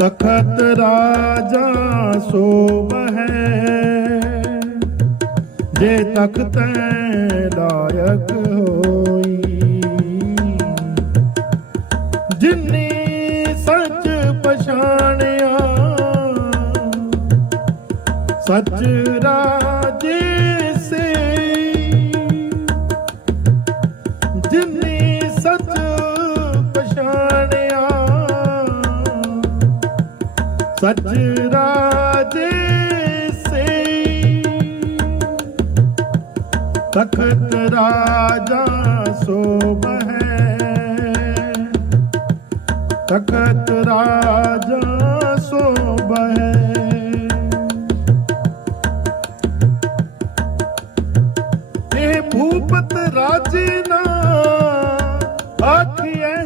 ਤਖਤ ਰਾਜਾ ਸੋਭ ਹੈ ਜੇ ਤਖਤ ਲਾਇਕ ਹੋਈ ਜਿਨੀ ਸੱਚ ਪਛਾਣਿਆ ਸੱਚ ਰਾਜ ਸੱਚ ਰਾਜ ਸੇ ਤਖਤ ਰਾਜਾ ਸੋਭ ਹੈ ਤਖਤ ਰਾਜਾ ਸੋਭ ਹੈ ਇਹ ਭੂਪਤ ਰਾਜੇ ਨਾ ਆਖਿਐ,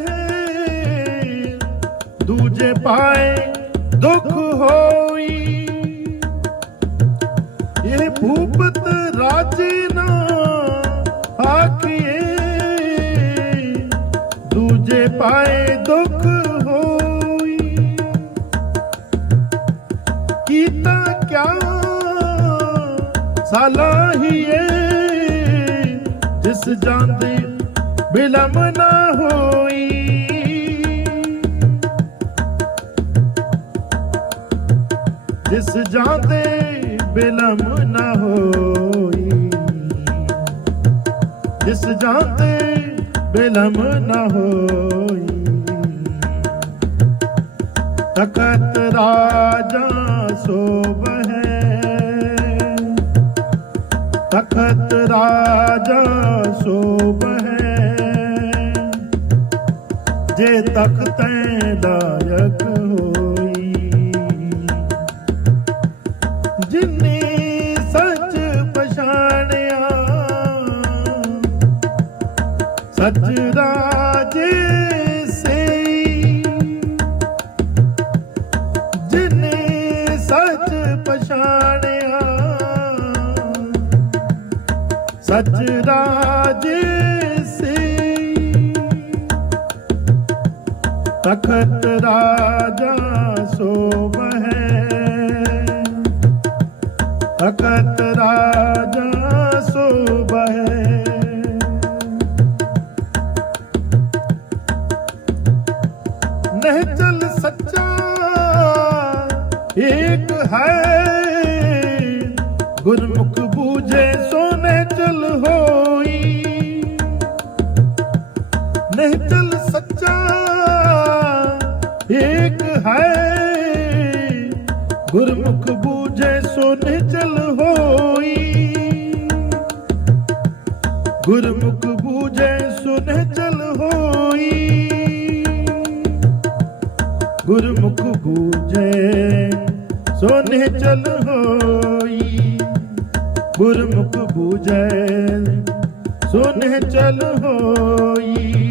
ਦੂਜੇ ਪਾਏ ਦੁੱਖ ਹੋਈ। ਇਹ ਭੂਪਤ ਰਾਜੇ ਨਾ ਆਖੀਏ, ਦੂਜੇ ਪਾਏ ਦੁੱਖ ਹੋਈ। ਕੀਤਾ ਕਿਆ? ਸਲਾਹੀਏ, ਜਿਸ ਜਾਂਦੇ ਬਿਲਮ ਨਾ ਹੋਈ। ਜਿਸ ਜਾਂਦੇ ਬਿਲਮ ਨਾ ਹੋਈ। ਜਿਸ ਜਾਂਦੇ ਬਿਲਮ ਨਾ ਹੋਈ। ਤਖਤ ਰਾਜਾ ਸੋਭ ਹੈ। ਤਖਤ ਰਾਜਾ ਸੋਭ ਹੈ। ਜੇ ਤਖਤੈ ਲਾਇਕ ਹੋਈ ਜਿਨੇ ਸੱਚ ਪਛਾਣਿਆ, ਸੱਚ ਰਾਜੇ ਸੇ ਜਿਨੇ ਸੱਚ ਪਛਾਣਿਆ, ਸੱਚ ਰਾਜੇ ਸੇ ਤਖਤ ਰਾਜਾ ਸੋ ਨਹਿ ਚਲ ਸੱਚਾ ਇੱਕ ਹੈ। ਗੁਰਮੁਖ ਬੂਝੇ ਸੋਨੇ ਚਲ ਹੋਈ। ਨਹੀਂ ਸੱਚਾ ਇੱਕ ਹੈ। ਗੁਰਮੁਖ ਬੂਝੇ ਸੋਨੇ ਚਲ ਹੋਈ। ਗੁਰਮੁਖ ਗੁਰਮੁਖ ਬੂਝੇ ਸੋਨੇ ਚਲ ਹੋਈ। ਗੁਰਮੁਖ ਬੂਝੇ ਸੋਨੇ ਚਲ ਹੋਈ।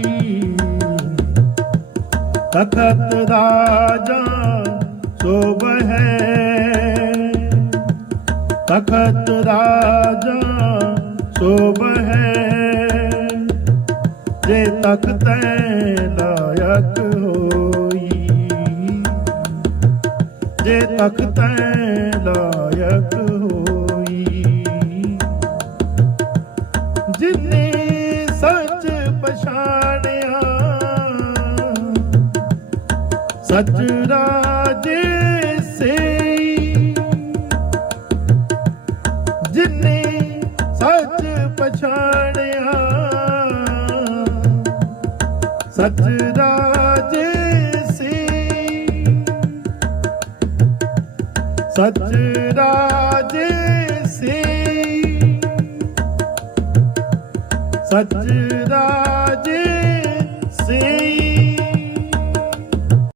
ਤਖਤ ਰਾਜਾ ਸੋਭ ਹੈ। ਤਖਤ ਰਾਜਾ ਸੋਭ ਹੈ। ਜੇ ਤਖਤੈ ਲਾਇਕ ਹੋ ਜੇ ਤਖਤੈ ਲਾਇਕ ਹੋਈ। ਜਿਨੇ ਸੱਚ ਪਛਾਣਿਆ ਸੱਚ ਰਾਜੇ ਸੇ ਜਿਨੇ ਸੱਚ ਪਛਾਣਿਆ ਸੱਚ ਸਚ ਰਾਜ ਸੇ। ਸਚ ਰਾਜ ਸੇ।